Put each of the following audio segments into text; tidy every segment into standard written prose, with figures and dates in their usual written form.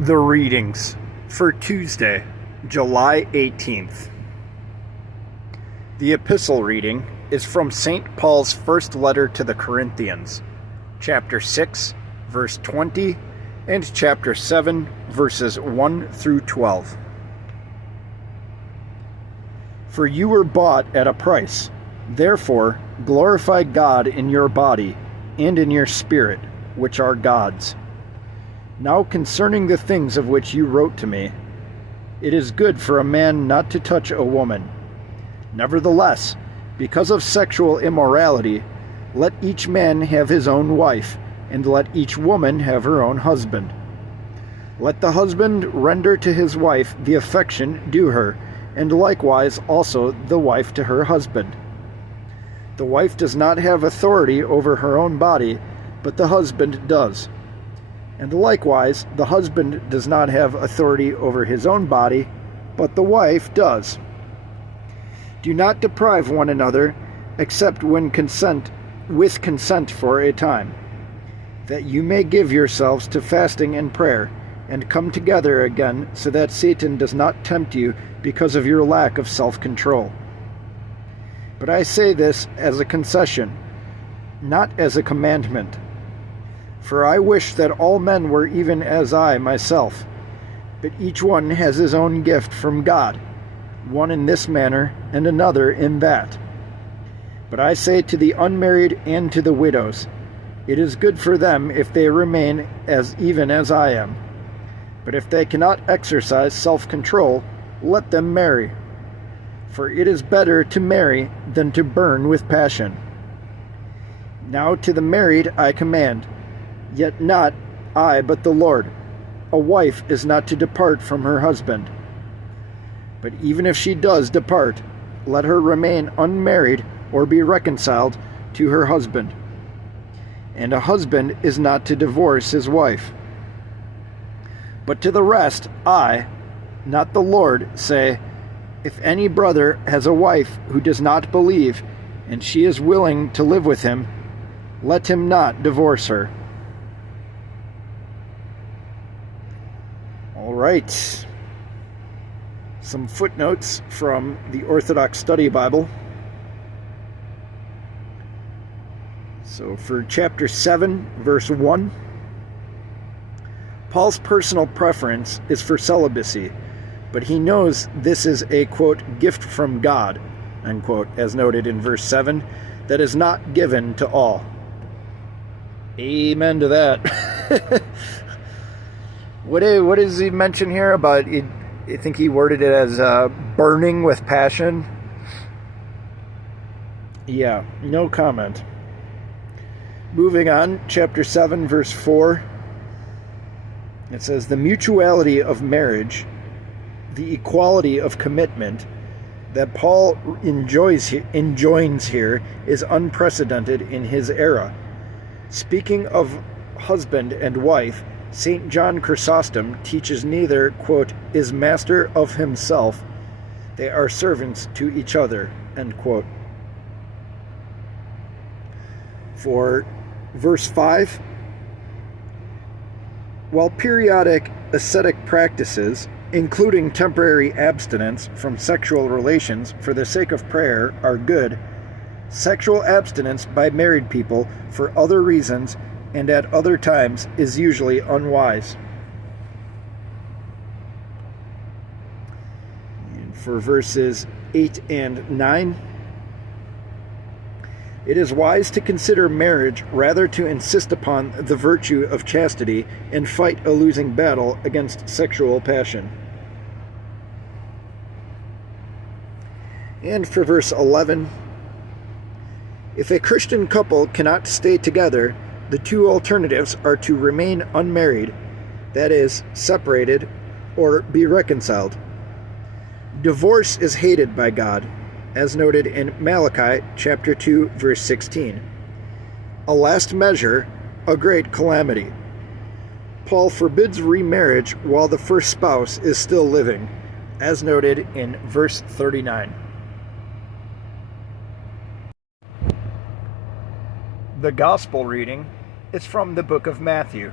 The readings for Tuesday, July 18th. The epistle reading is from St. Paul's first letter to the Corinthians, chapter 6, verse 20, and chapter 7, verses 1 through 12. For you were bought at a price. Therefore, glorify God in your body and in your spirit, which are God's. Now concerning the things of which you wrote to me, it is good for a man not to touch a woman. Nevertheless, because of sexual immorality, let each man have his own wife, and let each woman have her own husband. Let the husband render to his wife the affection due her, and likewise also the wife to her husband. The wife does not have authority over her own body, but the husband does. And likewise, the husband does not have authority over his own body, but the wife does. Do not deprive one another, except with consent for a time, that you may give yourselves to fasting and prayer, and come together again, so that Satan does not tempt you because of your lack of self-control. But I say this as a concession, not as a commandment. For I wish that all men were even as I myself, but each one has his own gift from God, one in this manner and another in that. But I say to the unmarried and to the widows, it is good for them if they remain even as I am. But if they cannot exercise self-control, let them marry. For it is better to marry than to burn with passion. Now to the married I command, yet not I, but the Lord. A wife is not to depart from her husband. But even if she does depart, let her remain unmarried or be reconciled to her husband. And a husband is not to divorce his wife. But to the rest I, not the Lord, say, if any brother has a wife who does not believe, and she is willing to live with him, let him not divorce her. All right. Some footnotes from the Orthodox Study Bible. So for chapter 7, verse 1, Paul's personal preference is for celibacy, but he knows this is a, quote, gift from God, unquote, as noted in verse 7, that is not given to all. Amen to that. What does he mention here about, I think he worded it as burning with passion? Yeah, no comment. Moving on, chapter 7, verse 4. It says, the mutuality of marriage, the equality of commitment that Paul enjoins here is unprecedented in his era. Speaking of husband and wife, St. John Chrysostom teaches neither, quote, is master of himself, they are servants to each other, end quote. For verse 5, while periodic ascetic practices, including temporary abstinence from sexual relations for the sake of prayer, are good, sexual abstinence by married people for other reasons and at other times is usually unwise. And for verses 8 and 9, it is wise to consider marriage rather to insist upon the virtue of chastity and fight a losing battle against sexual passion. And for verse 11, if a Christian couple cannot stay together, the two alternatives are to remain unmarried, that is, separated, or be reconciled. Divorce is hated by God, as noted in Malachi chapter 2, verse 16. A last measure, a great calamity. Paul forbids remarriage while the first spouse is still living, as noted in verse 39. The Gospel reading is from the book of Matthew,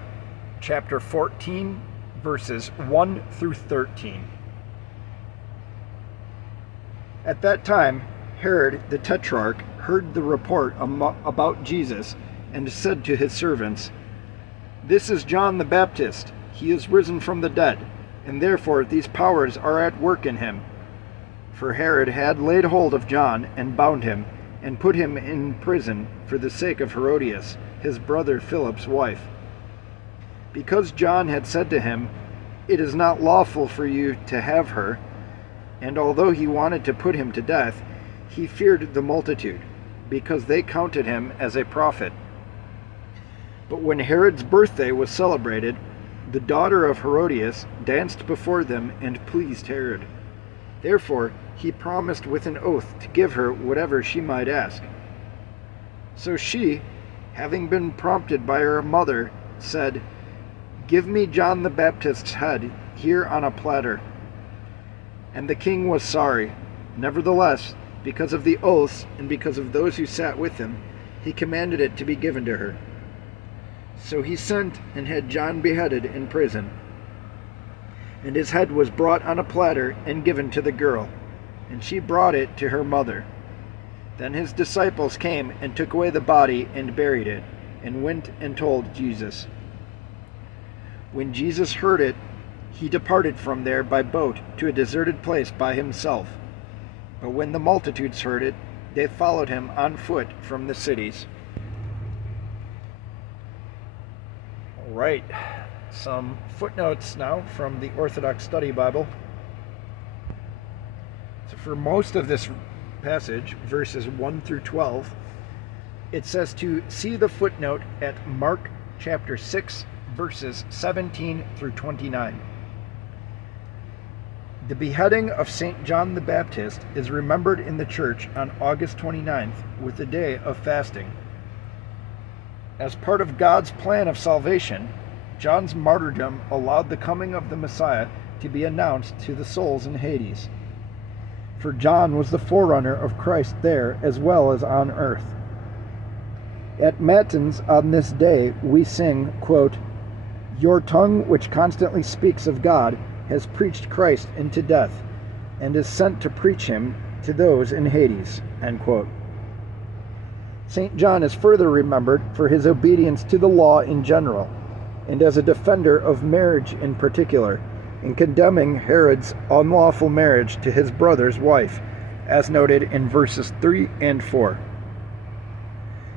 chapter 14, verses 1 through 13. At that time, Herod the Tetrarch heard the report about Jesus and said to his servants, "This is John the Baptist. He is risen from the dead, and therefore these powers are at work in him." For Herod had laid hold of John and bound him, and put him in prison for the sake of Herodias, his brother Philip's wife. Because John had said to him, "It is not lawful for you to have her," and although he wanted to put him to death, he feared the multitude, because they counted him as a prophet. But when Herod's birthday was celebrated, the daughter of Herodias danced before them and pleased Herod. Therefore he promised with an oath to give her whatever she might ask. So she, having been prompted by her mother, said, "Give me John the Baptist's head here on a platter." And the king was sorry. Nevertheless, because of the oaths and because of those who sat with him, he commanded it to be given to her. So he sent and had John beheaded in prison. And his head was brought on a platter and given to the girl, and she brought it to her mother. Then his disciples came and took away the body and buried it, and went and told Jesus. When Jesus heard it, he departed from there by boat to a deserted place by himself. But when the multitudes heard it, they followed him on foot from the cities. All right, some footnotes now from the Orthodox Study Bible. So for most of this passage, verses 1 through 12, it says to see the footnote at Mark chapter 6, verses 17 through 29. The beheading of St. John the Baptist is remembered in the Church on August 29th with a day of fasting. As part of God's plan of salvation, John's martyrdom allowed the coming of the Messiah to be announced to the souls in Hades. For John was the forerunner of Christ there as well as on earth. At Matins on this day we sing, quote, "Your tongue which constantly speaks of God has preached Christ into death, and is sent to preach him to those in Hades," end quote. St. John is further remembered for his obedience to the law in general, and as a defender of marriage in particular, in condemning Herod's unlawful marriage to his brother's wife, as noted in verses 3 and 4.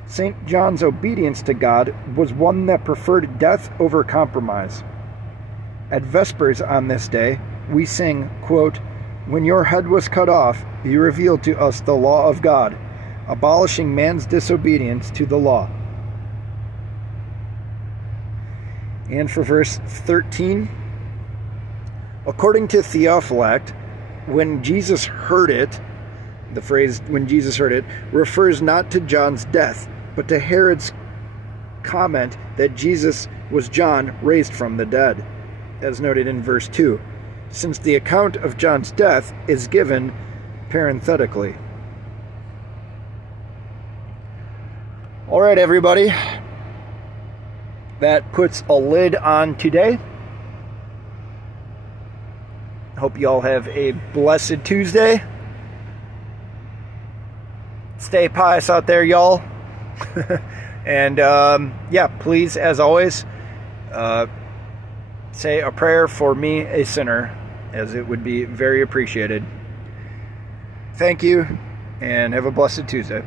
St. John's obedience to God was one that preferred death over compromise. At Vespers on this day, we sing, quote, "When your head was cut off, you revealed to us the law of God, abolishing man's disobedience to the law." And for verse 13, according to Theophylact, when Jesus heard it, the phrase "when Jesus heard it" refers not to John's death, but to Herod's comment that Jesus was John raised from the dead, as noted in verse 2, since the account of John's death is given parenthetically. All right, everybody. That puts a lid on today. Hope you all have a blessed Tuesday. Stay pious out there, y'all. And please, as always, say a prayer for me, a sinner, as it would be very appreciated. Thank you, and have a blessed Tuesday.